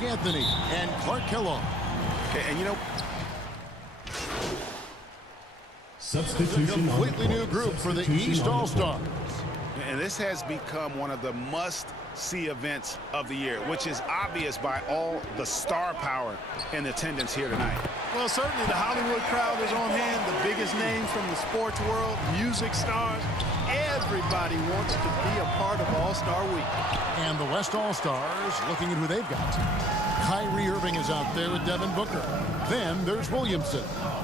Greg Anthony and Clark Kellogg. Okay, and you know, Substitution. A completely new group for the East All-Stars. and this has become one of the must-see events of the year, which is obvious by all the star power in attendance here tonight. Well, certainly the Hollywood crowd is on hand, the biggest names from the sports world, music stars. Everybody wants to be a part of All-Star Week. And the West All-Stars looking at who they've got. Kyrie Irving is out there with Devin Booker. Then there's Williamson.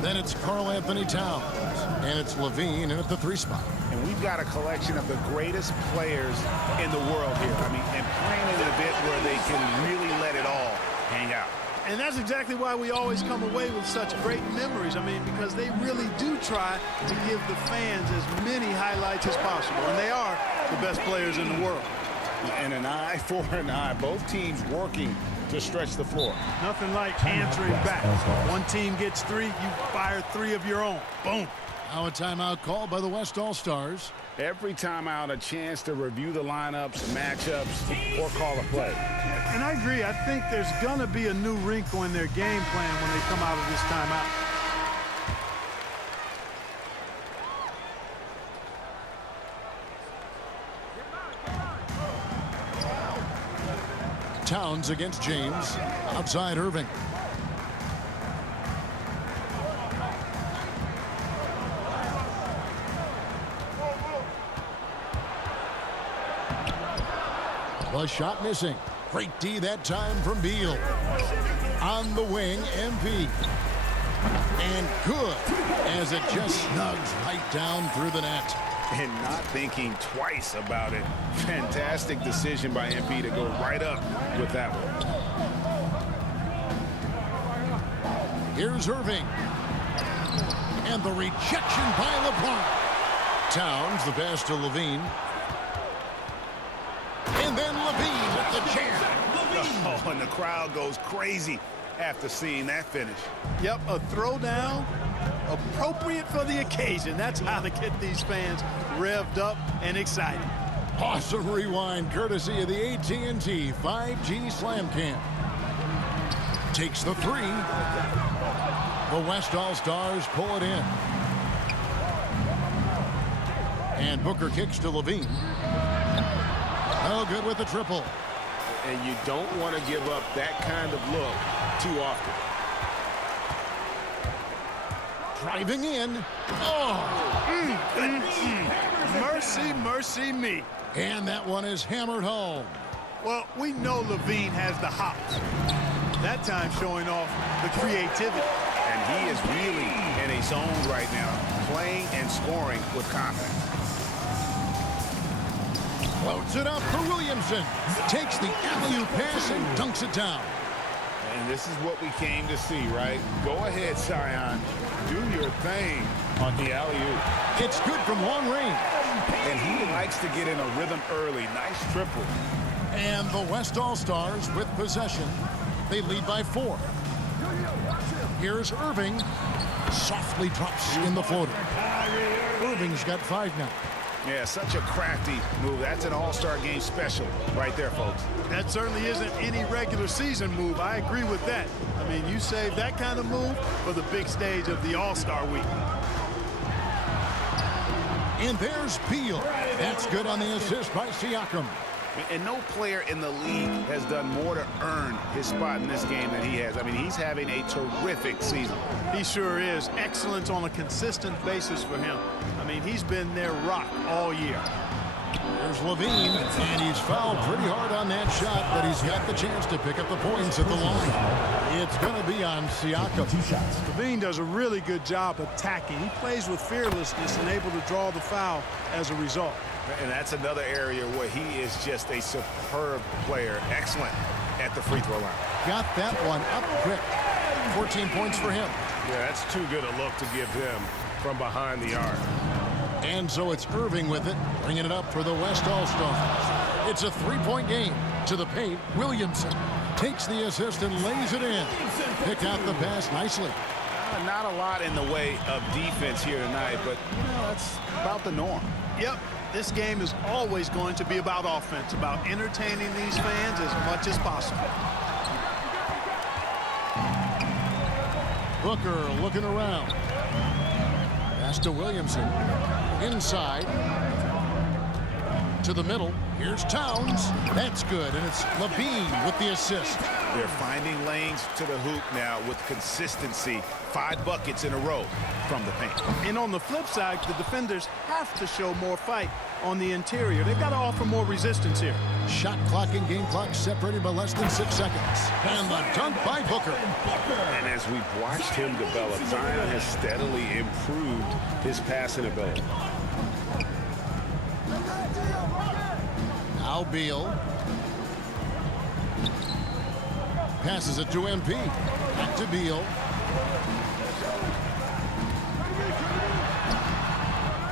Then it's Karl Anthony Towns. And it's LaVine in at the 3 spot. And we've got a collection of the greatest players in the world here. I mean, and playing in an event where they can really let it all hang out. And that's exactly why we always come away with such great memories. I mean, because they really do try to give the fans as many highlights as possible. And they are the best players in the world. And an eye for an eye. Both teams working to stretch the floor. Nothing like answering back. One team gets 3, you fire 3 of your own. Boom. Now a timeout called by the West All-Stars. Every timeout, a chance to review the lineups, matchups, or call a play. And I agree. I think there's going to be a new wrinkle in their game plan when they come out of this timeout. Towns against James. Outside Irving. The shot missing. Great D that time from Beal. On the wing, MP. And good as it just snugs right down through the net. And not thinking twice about it. Fantastic decision by MP to go right up with that one. Here's Irving. And the rejection by LeBron. Towns, the pass to LaVine. And then LaVine with the jam. Oh, and the crowd goes crazy after seeing that finish. Yep, a throwdown appropriate for the occasion. That's how to get these fans revved up and excited. Awesome rewind courtesy of the AT&T 5G Slam Cam. Takes the 3. The West All-Stars pull it in. And Booker kicks to LaVine. Oh, good with the triple. And you don't want to give up that kind of look too often. Driving in. Oh! Mercy, mercy me. And that one is hammered home. Well, we know LaVine has the hops. That time showing off the creativity. And he is really in a zone right now, playing and scoring with confidence. Floats it up for Williamson. Takes the alley-oop pass and dunks it down. And this is what we came to see, right? Go ahead, Zion. Do your thing on the alley-oop. It's good from long range. And he likes to get in a rhythm early. Nice triple. And the West All-Stars with possession. They lead by 4. Here's Irving. Softly drops in the floater. Irving's got 5 now. Yeah, such a crafty move. That's an all-star game special right there, folks. That certainly isn't any regular season move. I agree with that. I mean, you save that kind of move for the big stage of the All-Star Week. And there's Beal. That's good on the assist by Siakam. And no player in the league has done more to earn his spot in this game than he has. I mean, he's having a terrific season. He sure is. Excellence on a consistent basis for him. I mean, he's been their rock all year. There's LaVine, and he's fouled pretty hard on that shot, but he's got the chance to pick up the points at the line. It's going to be on Siakam. LaVine does a really good job attacking. He plays with fearlessness and able to draw the foul as a result. And that's another area where he is just a superb player. Excellent at the free throw line. Got that one up quick. 14 points for him. Yeah, that's too good a look to give him from behind the arc. And so it's Irving with it, bringing it up for the West All-Stars. It's a 3-point game. To the paint, Williamson takes the assist and lays it in. Picked out the pass nicely. Not a lot in the way of defense here tonight, but you know, that's about the norm. Yep. This game is always going to be about offense, about entertaining these fans as much as possible. Booker looking around. Pass to Williamson. Inside. To the middle. Here's Towns. That's good, and it's Levine with the assist. They're finding lanes to the hoop now with consistency. 5 buckets in a row from the paint. And on the flip side, the defenders have to show more fight on the interior. They've got to offer more resistance here. Shot clock and game clock separated by less than 6 seconds. And the dunk by Booker. And as we've watched him develop, Zion has steadily improved his passing ability. Now Beal. Passes it to MP. Back to Beal.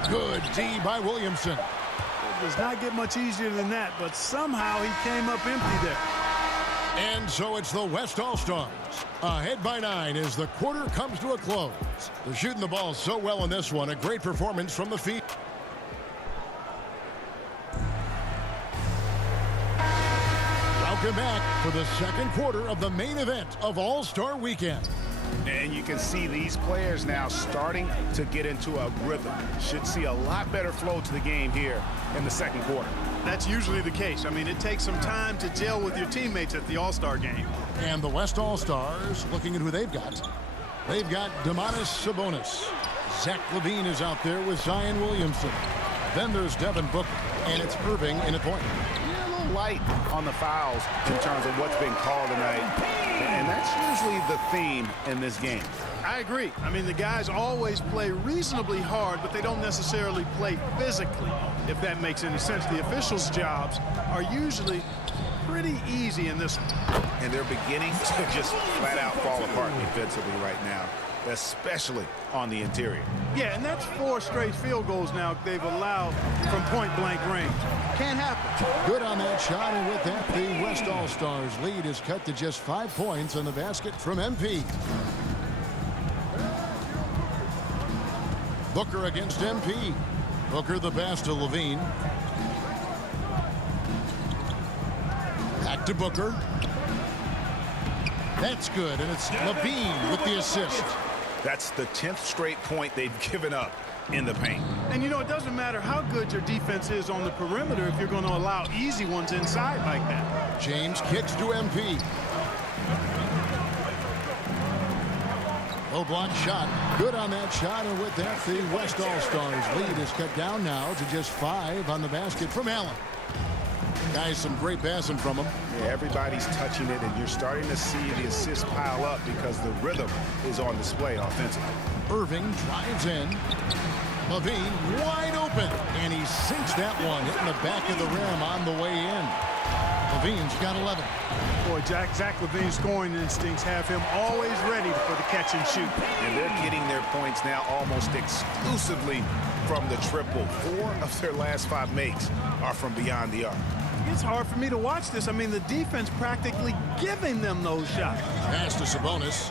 Good D by Williamson. It does not get much easier than that, but somehow he came up empty there. And so it's the West All-Stars. Ahead by 9 as the quarter comes to a close. They're shooting the ball so well in this one. A great performance from the field. Welcome back for the second quarter of the main event of All-Star Weekend. And you can see these players now starting to get into a rhythm. Should see a lot better flow to the game here in the second quarter. That's usually the case. I mean, it takes some time to gel with your teammates at the All-Star game. And the West All-Stars, looking at who they've got. They've got Domantas Sabonis. Zach LaVine is out there with Zion Williamson. Then there's Devin Booker, and it's Irving in a point. Yeah, a little light on the fouls in terms of what's been called tonight. And that's usually the theme in this game. I agree. I mean, the guys always play reasonably hard, but they don't necessarily play physically, if that makes any sense. The officials' jobs are usually pretty easy in this one. And they're beginning to just flat out fall apart defensively right now, especially on the interior. Yeah, and that's 4 straight field goals now they've allowed from point-blank range. Can't happen. Good on that shot, and with that, the West All-Stars lead is cut to just 5 points on the basket from MP. Booker against MP. Booker the pass to Levine. Back to Booker. That's good, and it's Levine with the assist. That's the 10th straight point they've given up in the paint. And, you know, it doesn't matter how good your defense is on the perimeter if you're going to allow easy ones inside like that. James kicks to MP. Low block shot. Good on that shot, and with that, the West All-Stars lead is cut down now to just 5 on the basket from Allen. Guys, some great passing from him. Yeah, everybody's touching it, and you're starting to see the assists pile up because the rhythm is on display offensively. Irving drives in. Levine wide open, and he sinks that one, hitting the back of the rim on the way in. Levine's got 11. Boy, Zach LaVine's scoring instincts have him always ready for the catch and shoot. And they're getting their points now almost exclusively from the triple. 4 of their last 5 makes are from beyond the arc. It's hard for me to watch this. I mean, the defense practically giving them those shots. Pass to Sabonis.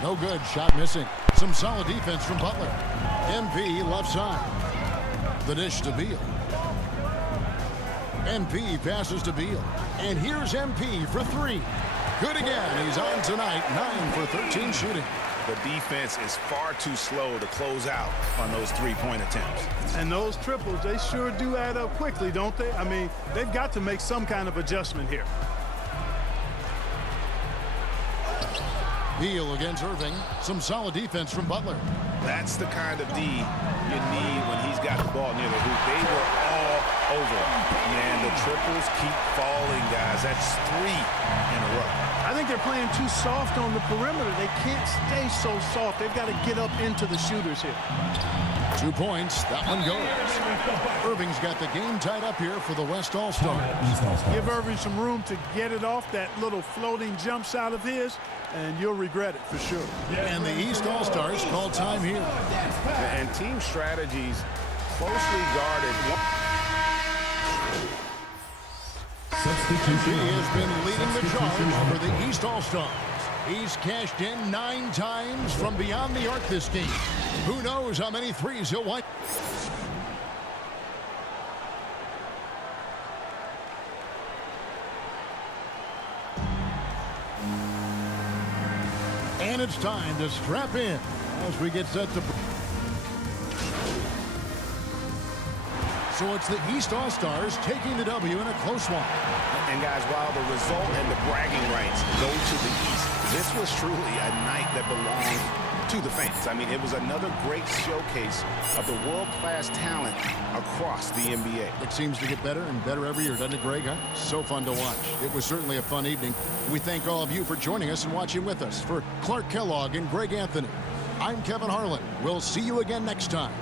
No good. Shot missing. Some solid defense from Butler. MP left side. The dish to Beal. MP passes to Beal. And here's MP for 3. Good again. He's on tonight. 9 for 13 shooting. The defense is far too slow to close out on those 3-point attempts. And those triples, they sure do add up quickly, don't they? I mean, they've got to make some kind of adjustment here. Beal against Irving. Some solid defense from Butler. That's the kind of D you need when he's got the ball near the hoop. They were all over him. Man, the triples keep falling, guys. That's 3 in a row. I think they're playing too soft on the perimeter. They can't stay so soft. They've got to get up into the shooters here. 2 points. That one goes. Irving's got the game tied up here for the West All-Stars. Give Irving some room to get it off that little floating jump shot of his, and you'll regret it for sure. And the East All-Stars call time here. And team strategies closely guarded. He has been leading the charge for the East All-Stars. He's cashed in 9 times from beyond the arc this game. Who knows how many threes he'll wipe. And it's time to strap in as we get set to... So it's the East All-Stars taking the W in a close one. And guys, while the result and the bragging rights go to the East, this was truly a night that belonged to the fans. I mean, it was another great showcase of the world-class talent across the NBA. It seems to get better and better every year, doesn't it, Greg? Huh? So fun to watch. It was certainly a fun evening. We thank all of you for joining us and watching with us. For Clark Kellogg and Greg Anthony, I'm Kevin Harlan. We'll see you again next time.